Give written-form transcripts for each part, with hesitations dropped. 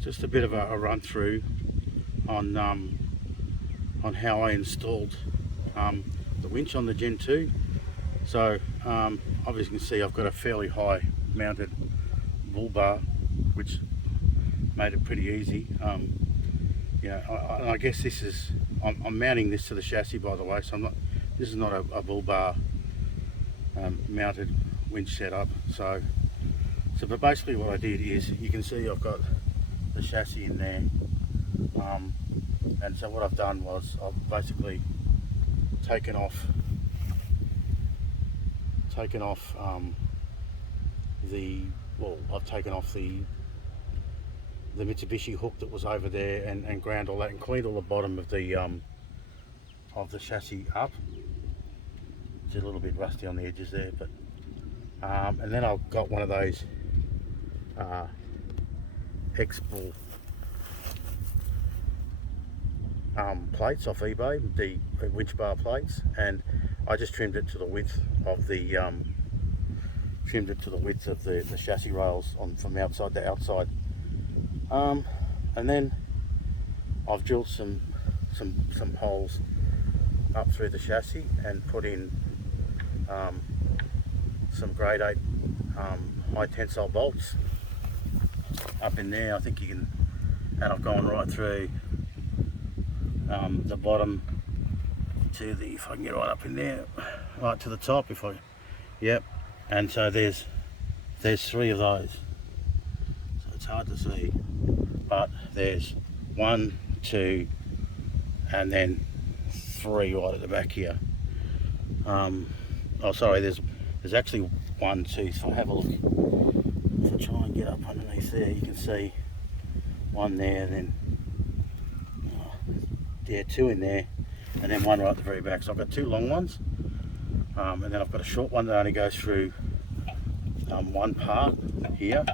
just a bit of a run through on how I installed the winch on the Gen 2. So obviously you can see I've got a fairly high mounted bull bar, which made it pretty easy. I guess this is, I'm mounting this to the chassis, by the way, so this is not a bull bar mounted winch setup. But basically what I did is, you can see I've got the chassis in there, and so what I've done was I've basically taken off the Mitsubishi hook that was over there, and ground all that and cleaned all the bottom of the chassis up. It's a little bit rusty on the edges there, but and then I've got one of those XBULL plates off eBay, the winch bar plates, and I just trimmed it to the width of the chassis rails from outside to outside, and then I've drilled some holes up through the chassis and put in some grade 8 high tensile bolts up in there. I think you can, and I've gone right through the bottom to the, if I can get right up in there, right to the top, yep. And so there's 3 of those, so it's hard to see, but there's 1, 2, and then 3 right at the back here. Oh sorry, there's actually 1, 2, so have a look. If I try and get up underneath there, you can see 1 there, and then 2 in there, and then 1 right at the very back. So I've got 2 long ones, and then I've got a short one that only goes through 1 part here,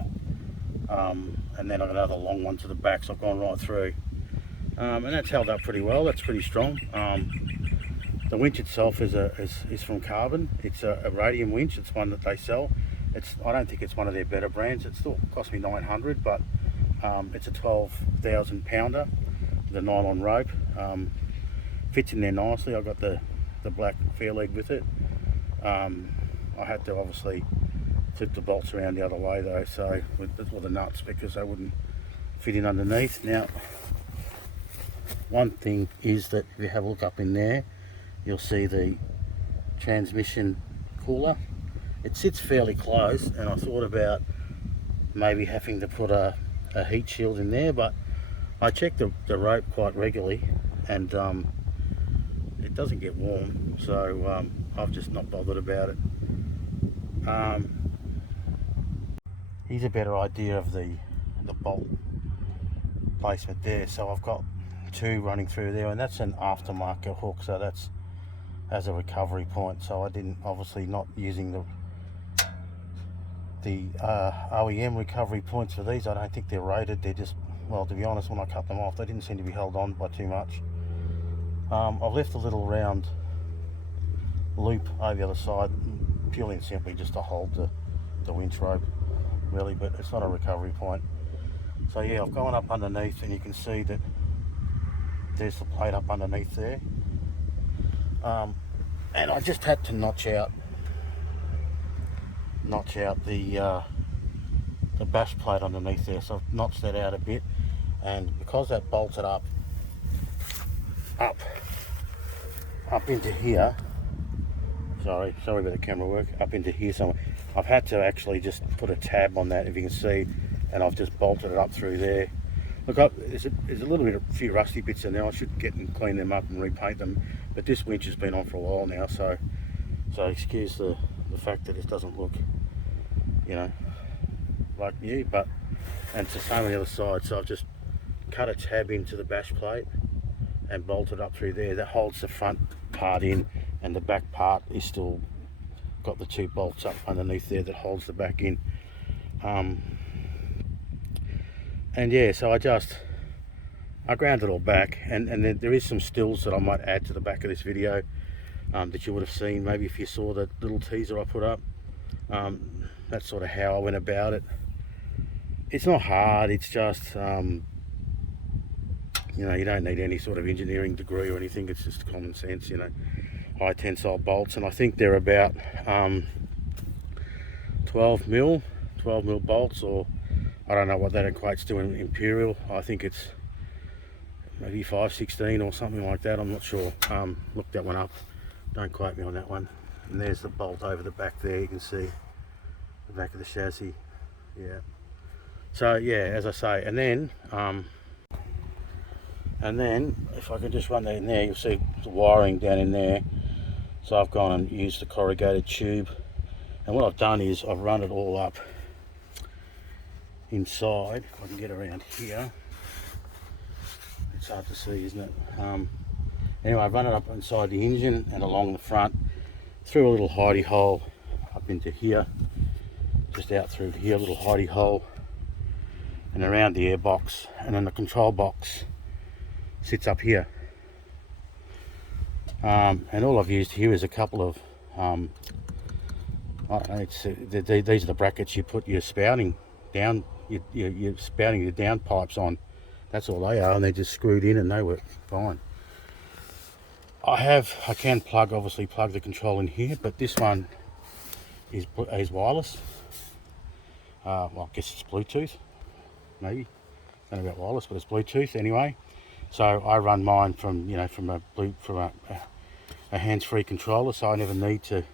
and then I've got another long one to the back, so I've gone right through, and that's held up pretty well. That's pretty strong. The winch itself is from Carbon. It's a Radium winch. It's one that they sell. I don't think it's one of their better brands. It still cost me $900, but it's a 12,000 pounder with a nylon rope. Fits in there nicely. I got the black fair leg with it. I had to obviously flip the bolts around the other way though, so with all the nuts, because they wouldn't fit in underneath. Now, one thing is that if you have a look up in there, you'll see the transmission cooler. It sits fairly close, and I thought about maybe having to put a heat shield in there, but I checked the rope quite regularly, and it doesn't get warm, so I've just not bothered about it. Here's a better idea of the bolt placement there. So I've got 2 running through there, and that's an aftermarket hook, so that's as a recovery point. So I didn't, obviously not using the OEM recovery points for these. I don't think they're rated. They're just, well, to be honest, when I cut them off, they didn't seem to be held on by too much. I've left a little round loop over the other side, purely and simply just to hold the winch rope, really, but it's not a recovery point. So yeah, I've gone up underneath, and you can see that there's the plate up underneath there, and I just had to notch out the bash plate underneath there. So I've notched that out a bit, and because that bolted up into here, sorry about the camera work, up into here somewhere, I've had to actually just put a tab on that, if you can see, and I've just bolted it up through there. Look, there's a few rusty bits in there. I should get and clean them up and repaint them, but this winch has been on for a while now, so excuse the fact that it doesn't look, like new, and it's the same on the other side. So I've just cut a tab into the bash plate and bolted up through there. That holds the front part in, and the back part is still got the 2 bolts up underneath there that holds the back in. And yeah, so I ground it all back, and there is some stills that I might add to the back of this video that you would have seen maybe if you saw the little teaser I put up. That's sort of how I went about it. it's not hard, it's just you know, you don't need any sort of engineering degree or anything, it's just common sense, you know. High tensile bolts, and I think they're about 12 mil bolts, or I don't know what that equates to in imperial. I think it's maybe 516 or something like that, I'm not sure. Look that one up, don't quote me on that one. And there's the bolt over the back there, you can see the back of the chassis. Yeah, so yeah, as I say, and then if I can just run that in there, you'll see the wiring down in there. So I've gone and used the corrugated tube, and what I've done is I've run it all up inside. If I can get around here, it's hard to see, isn't it? Anyway, I've run it up inside the engine and along the front, through a little hidey hole up into here, just out through here, a little hidey hole, and around the air box, and then the control box sits up here. And all I've used here is a couple of I don't know, these are the brackets you put your spouting down, you're spouting your down pipes on. That's all they are, and they're just screwed in and they work fine. I can obviously plug the control in here, but this one is wireless. Well, I guess it's Bluetooth, maybe. I don't know about wireless, but it's Bluetooth anyway. So I run mine from, you know, from a hands-free controller, so I never need to,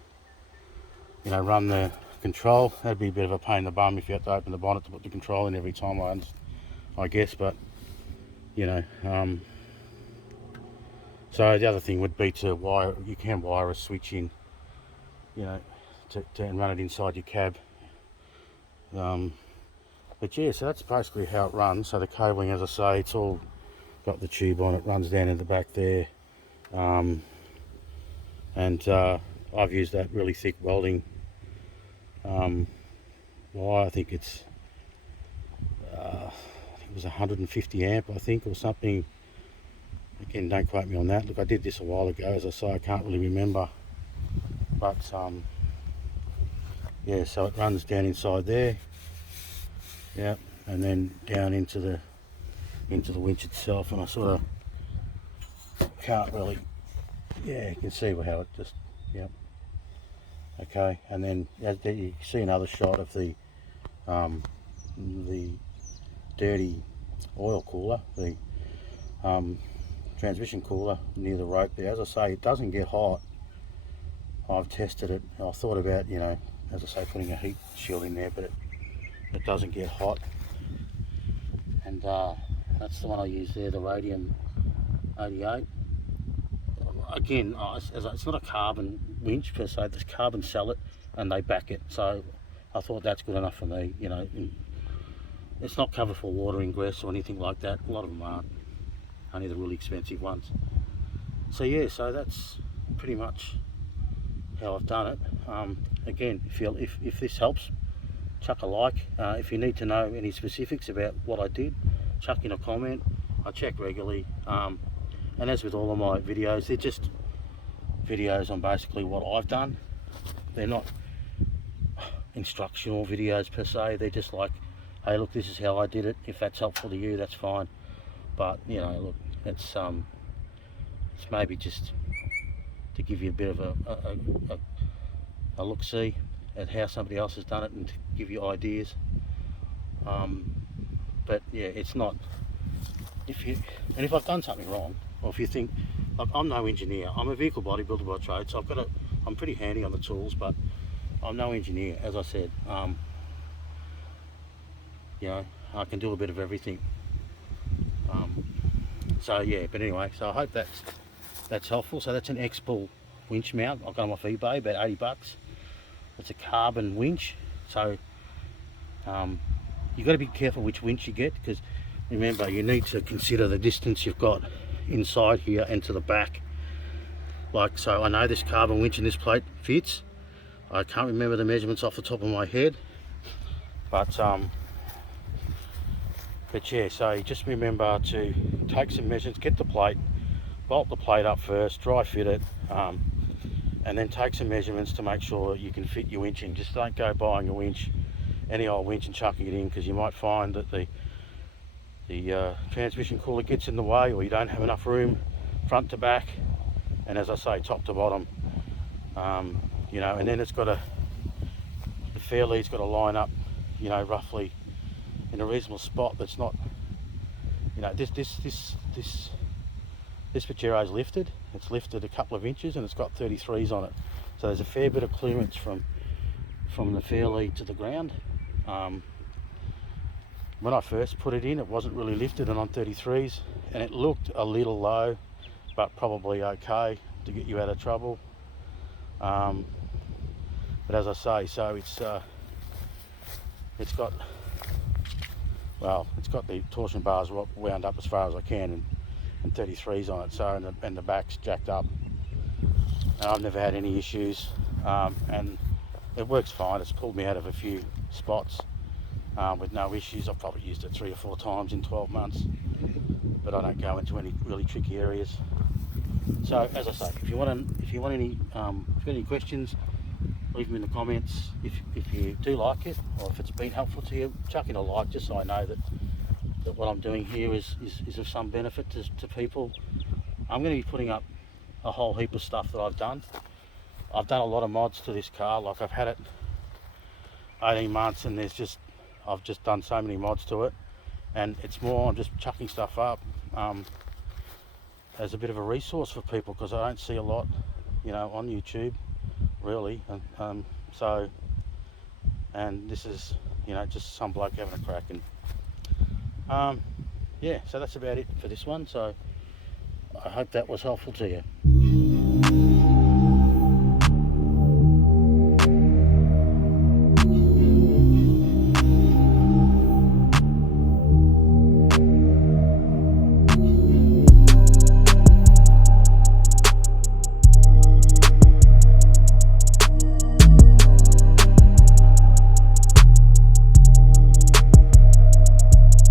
you know, run the control. That'd be a bit of a pain in the bum if you had to open the bonnet to put the control in every time, I guess. But you know, so the other thing would be to wire. You can wire a switch in, you know, and run it inside your cab. But yeah, so that's basically how it runs. So the cabling, as I say, it's all got the tube on it, runs down in the back there, and I've used that really thick welding wire. I think it was 150 amp, I think, or something. Again, don't quote me on that. Look, I did this a while ago, as I say, I can't really remember, but yeah, so it runs down inside there, yeah, and then down into the winch itself, and I sort of can't really, yeah, you can see how it just, yeah, okay. And then you see another shot of the dirty oil cooler, the transmission cooler near the rope there. As I say, it doesn't get hot. I've tested it. I thought about, you know, as I say, putting a heat shield in there, but it doesn't get hot. And that's the one I use there, the Radium 88. Again, it's not a carbon winch per se, there's carbon sell it and they back it, so I thought that's good enough for me. You know, it's not covered for water ingress or anything like that. A lot of them aren't, only the really expensive ones. So yeah, so that's pretty much how I've done it. Again, if this helps, chuck a like. If you need to know any specifics about what I did, chuck in a comment. I check regularly, and as with all of my videos, they're just videos on basically what I've done. They're not instructional videos per se, they're just like, hey look, this is how I did it. If that's helpful to you, that's fine. But you know, look, it's maybe just to give you a bit of a look-see at how somebody else has done it and to give you ideas. But yeah, it's not, if I've done something wrong, or if you think, like, I'm no engineer, I'm a vehicle bodybuilder by trade, so I'm pretty handy on the tools, but I'm no engineer, as I said. You know, I can do a bit of everything. So yeah, but anyway, so I hope that's helpful. So that's an XBULL winch mount. I got them off eBay, about 80 bucks. It's a carbon winch, so you've got to be careful which winch you get, because remember, you need to consider the distance you've got inside here and to the back. Like, so I know this carbon winch in this plate fits. I can't remember the measurements off the top of my head, but yeah, so you just remember to take some measurements, get the plate, bolt the plate up first, dry fit it, and then take some measurements to make sure that you can fit your winch in. Just don't go buying a winch any old winch and chucking it in, because you might find that the transmission cooler gets in the way, or you don't have enough room front to back, and as I say, top to bottom. You know, and then it's got the fair lead's got to line up, you know, roughly in a reasonable spot that's not, you know, this Pajero's lifted. It's lifted a couple of inches and it's got 33s on it, so there's a fair bit of clearance from the fair lead to the ground. When I first put it in, it wasn't really lifted and on 33s, and it looked a little low, but probably okay to get you out of trouble. But as I say, so it's got the torsion bars wound up as far as I can, and 33s on it, so and the back's jacked up, and I've never had any issues, and it works fine. It's pulled me out of a few spots with no issues. I've probably used it 3 or 4 times in 12 months, but I don't go into any really tricky areas. So as I say, if you want any questions, leave them in the comments. If you do like it, or if it's been helpful to you, chuck in a like, just so I know that what I'm doing here is of some benefit to people. I'm going to be putting up a whole heap of stuff that I've done. I've done a lot of mods to this car. Like, I've had it 18 months and I've just done so many mods to it, and it's more I'm just chucking stuff up as a bit of a resource for people, because I don't see a lot, you know, on YouTube really, and and this is, you know, just some bloke having a crack, and yeah, so that's about it for this one. So I hope that was helpful to you.